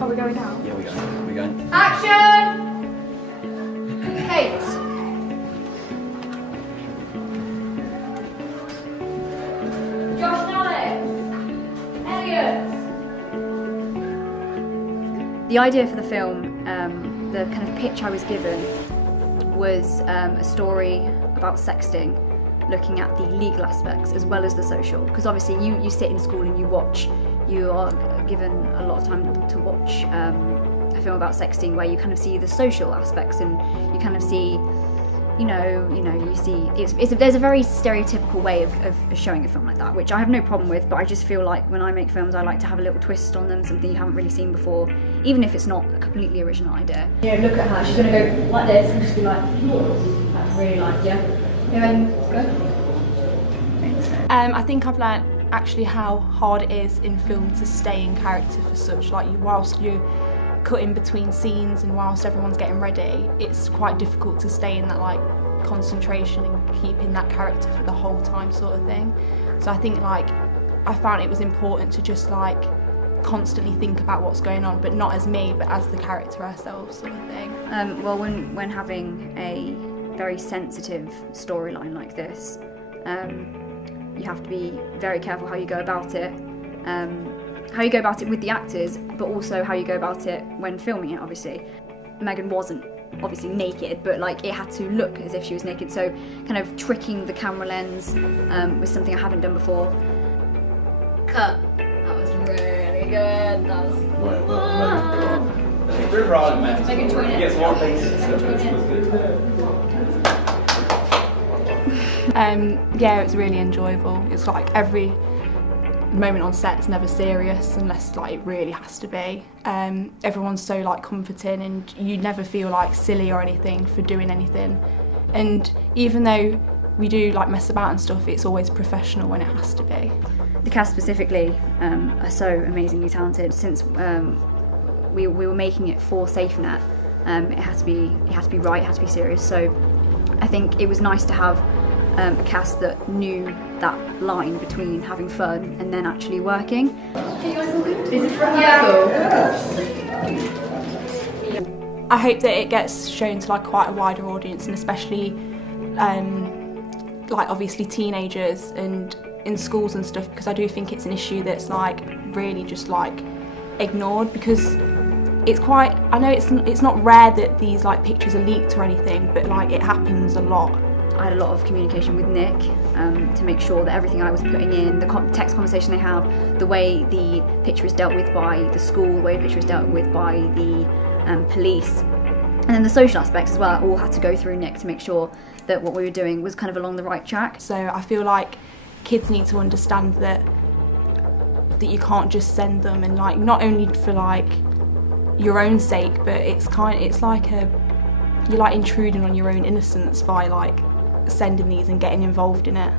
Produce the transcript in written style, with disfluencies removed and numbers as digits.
Are we going now? Yeah, we're going. Action! Kate. Josh and Alex. Elliot. The idea for the film, the kind of pitch I was given was a story about sexting, looking at the legal aspects as well as the social. Because obviously you sit in school and you are given a lot of time to watch a film about sexting where you kind of see the social aspects and you kind of see, you see, there's a very stereotypical way of showing a film like that, which I have no problem with, but I just feel like when I make films I like to have a little twist on them, something you haven't really seen before, even if it's not a completely original idea. Look at her, she's going to go like this and just be like, that's really like, yeah. Go. I think I've learnt actually how hard it is in film to stay in character for such, whilst you're cutting between scenes and whilst everyone's getting ready, it's quite difficult to stay in that concentration and keeping that character for the whole time sort of thing. So I think I found it was important to just constantly think about what's going on, but not as me, but as the character herself sort of thing. Well, when having a very sensitive storyline like this, you have to be very careful how you go about it. How you go about it with the actors, but also how you go about it when filming it, obviously. Megan wasn't obviously naked, but it had to look as if she was naked, so kind of tricking the camera lens was something I haven't done before. Cut. That was really good. That was... Megan, join it. Yeah, it was really enjoyable. It's every moment on set is never serious unless it really has to be. Everyone's so comforting and you never feel silly or anything for doing anything. And even though we do mess about and stuff, it's always professional when it has to be. The cast specifically are so amazingly talented. Since we were making it for SafeNet, it had to be right, it had to be serious. So I think it was nice to have a cast that knew that line between having fun and then actually working. Is it from I hope that it gets shown to quite a wider audience, and especially obviously teenagers and in schools and stuff, because I do think it's an issue that's really just ignored, because it's quite, I know it's not rare that these pictures are leaked or anything, but it happens a lot. I had a lot of communication with Nick to make sure that everything I was putting in, the text conversation they have, the way the picture is dealt with by the school, the way the picture is dealt with by the police, and then the social aspects as well, all had to go through Nick to make sure that what we were doing was kind of along the right track. So I feel kids need to understand that you can't just send them, and not only for your own sake, but it's you're intruding on your own innocence by sending these and getting involved in it.